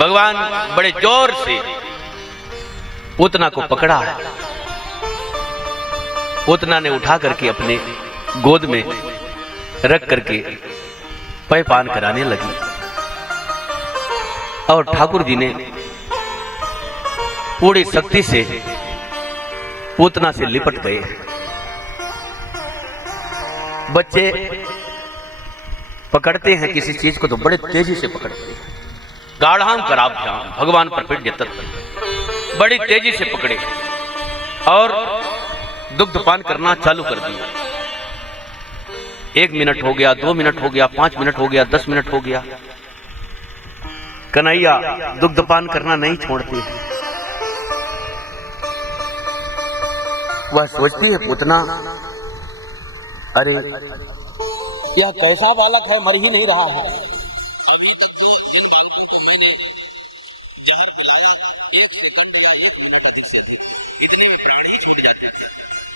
भगवान बड़े जोर से पूतना को पकड़ा है। पूतना ने उठा करके अपने गोद में रख करके पेयपान कराने लगी और ठाकुर जी ने पूरी शक्ति से पूतना से लिपट गए। बच्चे पकड़ते हैं किसी चीज को तो बड़े तेजी से पकड़ते हैं। गाढ़ाम कराभ्याम भगवान प्रपीड्य तत्व बड़ी तेजी से पकड़े और दुग्धपान करना चालू कर दिया। 1 मिनट हो गया, 2 मिनट हो गया, 5 मिनट हो गया, 10 मिनट हो गया। कन्हैया दुग्धपान करना नहीं छोड़ती है। वह सोचती है पूतना, अरे यह कैसा बालक है, मर ही नहीं रहा है। अभी तक तो जिन बालकों को मैंने जहर पिलाया 1 सेकंड या 1 मिनट अधिक से इतनी में प्राण ही छूट जाते थे,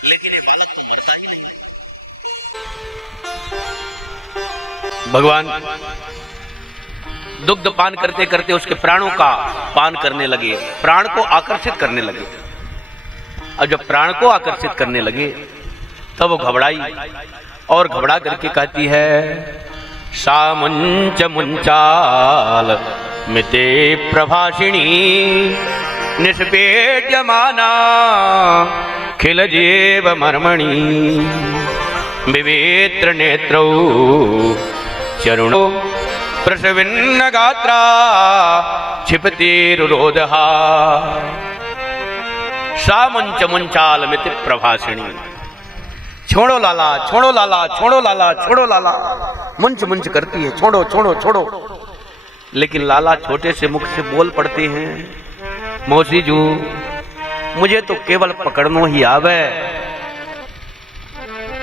लेकिन ये बालक तो मरता ही नहीं। भगवान दुग्ध पान करते करते उसके प्राणों का पान करने लगे, प्राण को आकर्षित करने लगे। और जब प्राण को आकर्षित करने लगे तब वो घबराई और घबरा करके कहती है, सा मुंच मुंचाल मिते प्रभाषिणी निष्पेड्यमाना खिल जीव मर्मणि विवेत्र नेत्रौ चरुणो प्रसविन्न गात्रा क्षिपतिरुरोधहा। सा मुंच मुंचाल मिते प्रभाषिणी, छोड़ो लाला, छोड़ो लाला, छोड़ो लाला, छोड़ो लाला, मुंच मुंच करती है, छोड़ो छोड़ो छोड़ो। लेकिन लाला छोटे से मुख से बोल पड़ते हैं, मौसी जू मुझे तो केवल पकड़नो ही आवे,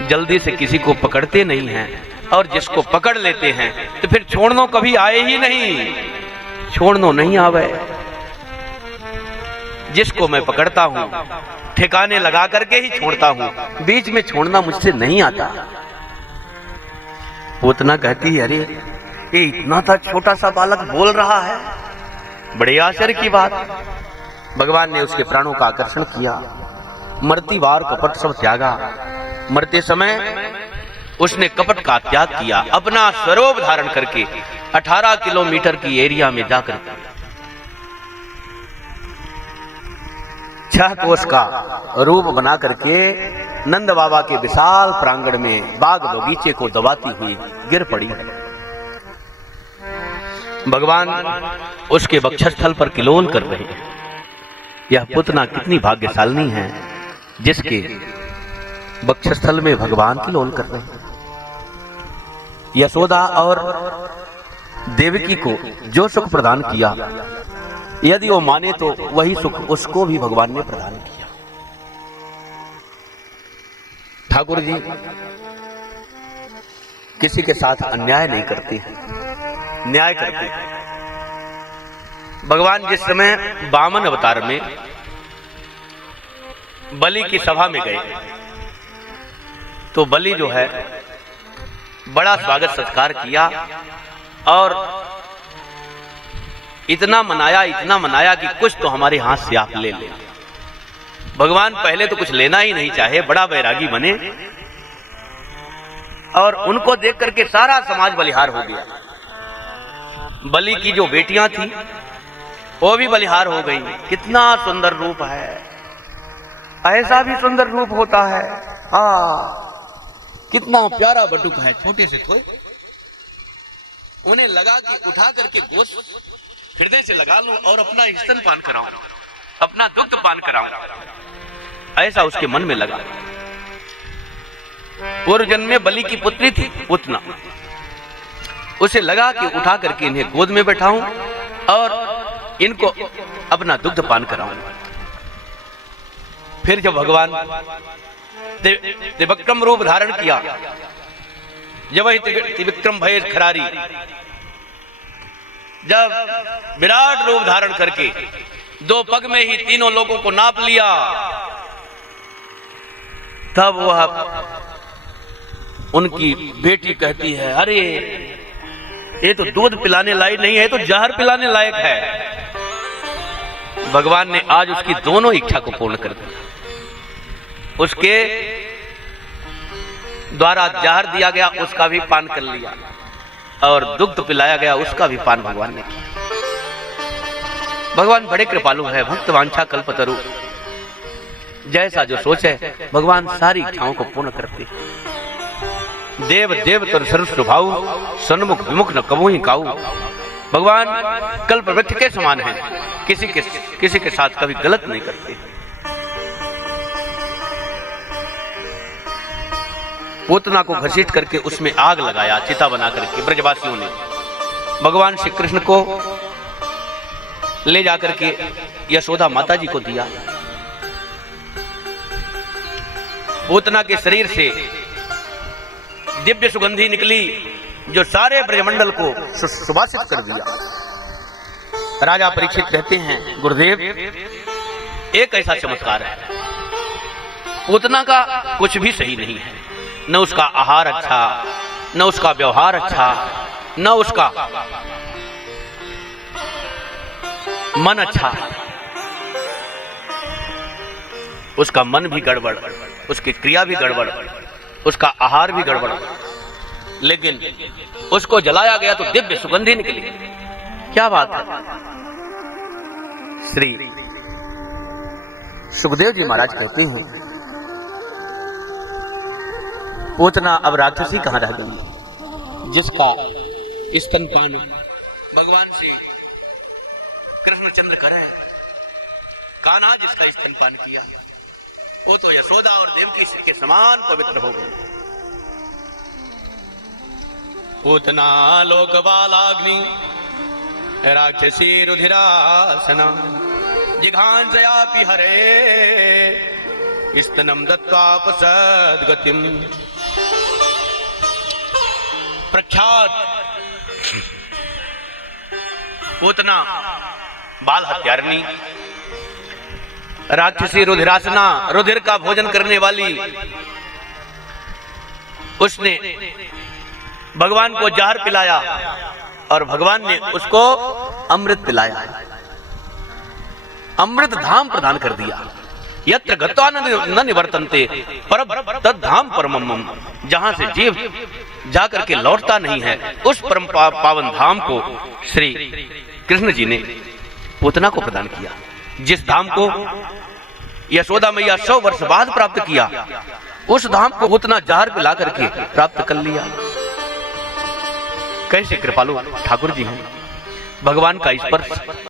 जल्दी से किसी को पकड़ते नहीं हैं, और जिसको पकड़ लेते हैं तो फिर छोड़नो कभी आए ही नहीं, छोड़नो नहीं आवे। जिसको मैं पकड़ता हूं ठिकाने लगा करके ही छोड़ता हूं, बीच में छोड़ना मुझसे नहीं आता। पूतना कहती है, अरे ये इतना था छोटा सा बालक बोल रहा है, बड़े आश्चर्य की बात। भगवान ने उसके प्राणों का आकर्षण किया, मरती बार कपट सब त्यागा। मरते समय उसने कपट का त्याग किया, अपना स्वरूप धारण करके 18 किलोमीटर की एरिया में जाकर 6 कोस का रूप बना करके नंद बाबा के विशाल प्रांगण में बाग बगीचे को दबाती हुई गिर पड़ी। भगवान उसके वक्षस्थल पर किलोल कर रहे हैं। यह पूतना कितनी भाग्यशालिनी है जिसके वक्षस्थल में भगवान किलोल कर रहे हैं। यशोदा और देवकी को जो सुख प्रदान किया, यदि वो माने तो वही सुख उसको भी भगवान ने प्रदान किया। ठाकुर जी किसी के साथ अन्याय नहीं करते हैं, न्याय करते हैं। भगवान जिस समय वामन अवतार में बलि की सभा में गए तो बलि जो है बड़ा स्वागत सत्कार किया और इतना मनाया कि कुछ तो हमारे हाथ से आप ले लें। भगवान पहले तो कुछ लेना ही नहीं चाहे, बड़ा बैरागी बने और उनको देख करके सारा समाज बलिहार हो गया। बलि की जो बेटियां थी वो भी बलिहार हो गई। कितना सुंदर रूप है, ऐसा भी सुंदर रूप होता है। कितना प्यारा बटुक है, छोटे से थोड़े। उन्हें लगा कि उठा करके गोश्त हृदय से लगा लूं और अपना स्तन पान कराऊं, अपना दुग्ध पान कराऊं, ऐसा उसके मन में लगा। पूर्व जन्म में बलि की पुत्री थी पूतना, उसे लगा कि उठा करके इन्हें गोद में बैठाऊं और इनको अपना दुग्ध पान कराऊं। फिर जब भगवान त्रिविक्रम रूप धारण किया, जब वही त्रिविक्रम भय खरारी जब विराट रूप धारण करके 2 पग में ही तीनों लोगों को नाप लिया, तब वह उनकी बेटी कहती है, अरे ये तो दूध पिलाने लायक नहीं है, तो जहर पिलाने लायक है। भगवान ने आज उसकी दोनों इच्छा को पूर्ण कर दिया। उसके द्वारा जहर दिया गया उसका भी पान कर लिया और दुग्ध पिलाया गया उसका भी पान भगवान ने किया। भगवान बड़े कृपालु है, भक्त वांछा कल्पतरु। जैसा जो सोचे भगवान सारी इच्छाओं को पूर्ण करते हैं। देव देव तर सर्व स्वभाव, सन्मुख विमुख न कबू ही काऊ। भगवान कल्प वृक्ष के समान है, किसी के साथ कभी गलत नहीं करते। पूतना को घसीट करके उसमें आग लगाया, चिता बना करके ब्रजवासियों ने भगवान श्री कृष्ण को ले जाकर के यशोदा माता जी को दिया। पूतना के शरीर से दिव्य सुगंधी निकली जो सारे ब्रजमंडल को सुवासित कर दिया। राजा परीक्षित कहते हैं, गुरुदेव एक ऐसा चमत्कार है, पूतना का कुछ भी सही नहीं है। न उसका आहार अच्छा, न उसका व्यवहार अच्छा, न उसका मन अच्छा। उसका मन भी गड़बड़, उसकी क्रिया भी गड़बड़, उसका आहार भी गड़बड़। लेकिन उसको जलाया गया तो दिव्य सुगंधी निकली। क्या बात है। श्री सुखदेव जी महाराज कहते हैं, पूतना अब राक्षसी कहां रह गई जिसका स्तनपान भगवान श्री कृष्णचंद्र करें। कान्हा जिसका स्तनपान किया वो तो यशोदा और देवकी के समान पवित्र हो गए। पूतना लोकबालाग्नि राक्षसी रुधिरासना जिघांसयापि हरे स्तनम दत्वापसद्गतिम। प्रख्यात पूतना बाल हत्यारिणी, राक्षसी रुधिरासना, रुधिर का भोजन करने वाली, उसने भगवान को जहर पिलाया और भगवान ने उसको अमृत पिलाया, अमृत धाम प्रदान कर दिया। यत्र गत्वा न निवर्तन्ते परम तद्धाम परमम। जहां से जीव जाकर के लौटता नहीं है उस परम पावन धाम को श्री कृष्ण जी ने पूतना को प्रदान किया। जिस धाम को यशोदा मैया 100 वर्ष बाद प्राप्त किया, उस धाम को पूतना जहर पिला करके प्राप्त कर लिया। कैसे कृपालु ठाकुर जी हैं। भगवान का स्पर्श